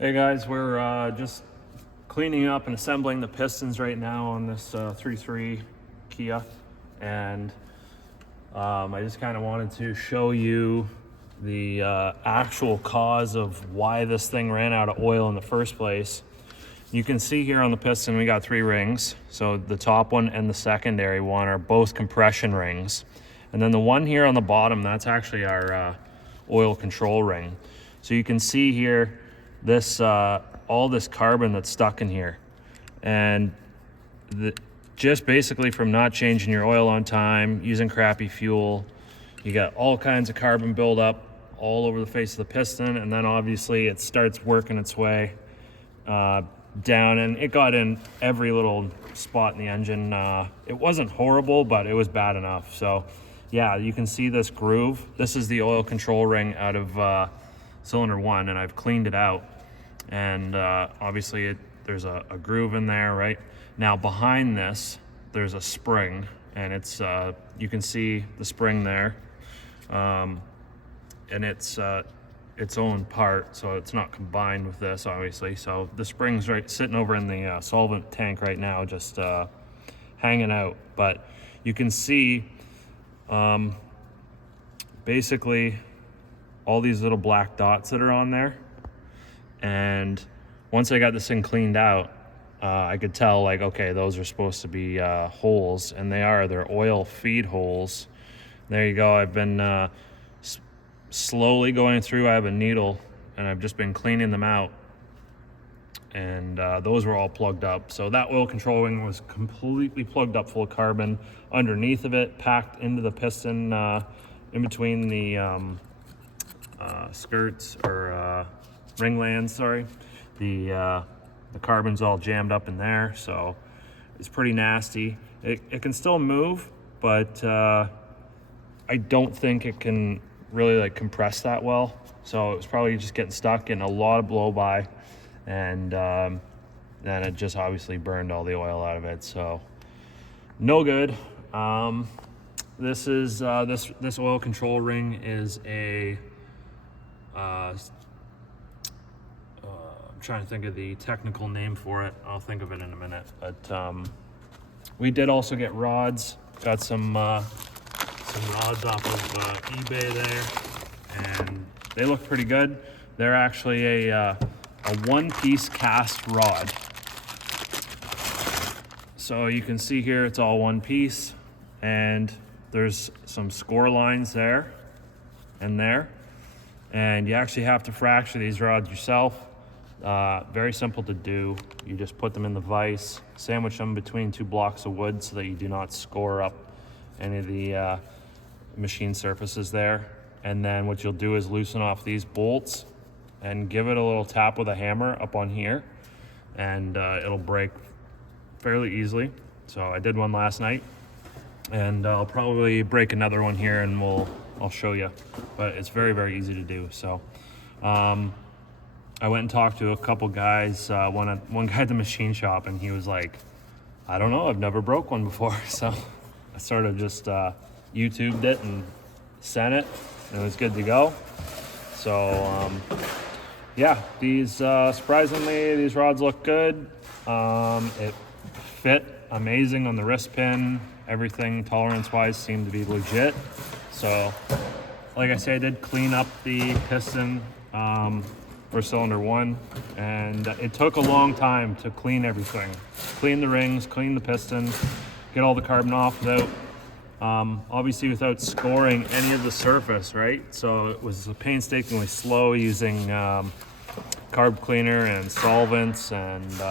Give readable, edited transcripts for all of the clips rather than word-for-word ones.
Hey guys, we're just cleaning up and assembling the pistons right now on this 3.3 Kia, and I just kind of wanted to show you the actual cause of why this thing ran out of oil in the first place. You can see here on the piston we got 3 rings. So the top one and the secondary one are both compression rings, and then the one here on the bottom, that's actually our oil control ring. So you can see here this all this carbon that's stuck in here, and just basically from not changing your oil on time, using crappy fuel, you got all kinds of carbon buildup all over the face of the piston, and then obviously it starts working its way down, and it got in every little spot in the engine. It wasn't horrible, but it was bad enough. So yeah, you can see this groove. This is the oil control ring out of cylinder 1, and I've cleaned it out, and obviously there's a groove in there right now. Behind this there's a spring, and it's you can see the spring there, and it's its own part, so it's not combined with this obviously. So the spring's right sitting over in the solvent tank right now, just hanging out. But you can see basically all these little black dots that are on there, and once I got this thing cleaned out, I could tell, like, okay, those are supposed to be holes, and they're oil feed holes. There you go. I've been slowly going through. I have a needle, and I've just been cleaning them out, and those were all plugged up. So that oil control ring was completely plugged up full of carbon underneath of it, packed into the piston, in between the skirts, or ringlands, sorry. The carbon's all jammed up in there, so it's pretty nasty. It can still move, but I don't think it can really like compress that well. So it was probably just getting stuck in a lot of blow by, and then it just obviously burned all the oil out of it. So no good. This is this oil control ring is a I'm trying to think of the technical name for it. I'll think of it in a minute. But we did also get rods. Got some rods off of eBay there, and they look pretty good. They're actually a one-piece cast rod. So you can see here it's all one piece, and there's some score lines there and there, and you actually have to fracture these rods yourself. Very simple to do. You just put them in the vise, sandwich them between 2 blocks of wood so that you do not score up any of the machine surfaces there. And then what you'll do is loosen off these bolts and give it a little tap with a hammer up on here, and it'll break fairly easily. So I did one last night, and I'll probably break another one here, and I'll show you. But it's very, very easy to do. So I went and talked to a couple guys, one guy at the machine shop, and he was like, I don't know, I've never broke one before. So I sort of just YouTubed it and sent it, and it was good to go. So yeah, these surprisingly, these rods look good. It fit amazing on the wrist pin. Everything tolerance wise seemed to be legit. So like I said, I did clean up the piston for cylinder 1, and it took a long time to clean everything. Clean the rings, clean the piston, get all the carbon off without obviously without scoring any of the surface, right? So it was painstakingly slow, using carb cleaner and solvents and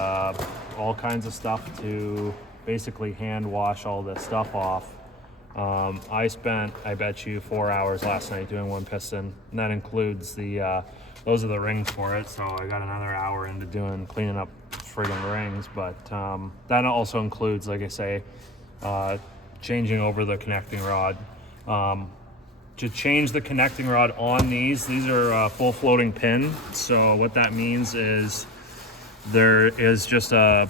all kinds of stuff to basically hand wash all this stuff off. I spent, I bet you, 4 hours last night doing one piston, and that includes the those are the rings for it. So I got another hour into cleaning up friggin' rings. But that also includes, like I say, changing over the connecting rod. To change the connecting rod on these are full floating pin. So what that means is there is just like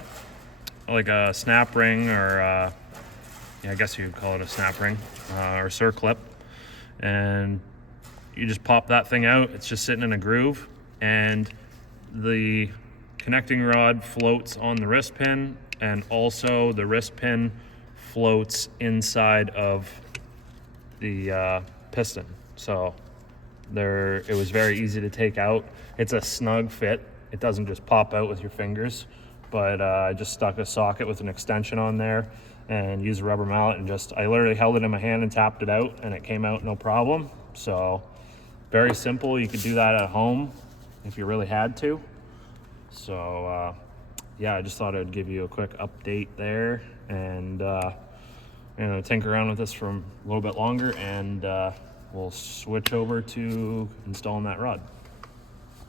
a snap ring, or yeah, I guess you'd call it a snap ring, or circlip, and you just pop that thing out. It's just sitting in a groove, and the connecting rod floats on the wrist pin, and also the wrist pin floats inside of the piston. So it was very easy to take out. It's a snug fit. It doesn't just pop out with your fingers, but I just stuck a socket with an extension on there and used a rubber mallet, and I literally held it in my hand and tapped it out, and it came out no problem. So very simple. You could do that at home if you really had to. So yeah, I just thought I'd give you a quick update there, and tinker around with this for a little bit longer, and we'll switch over to installing that rod.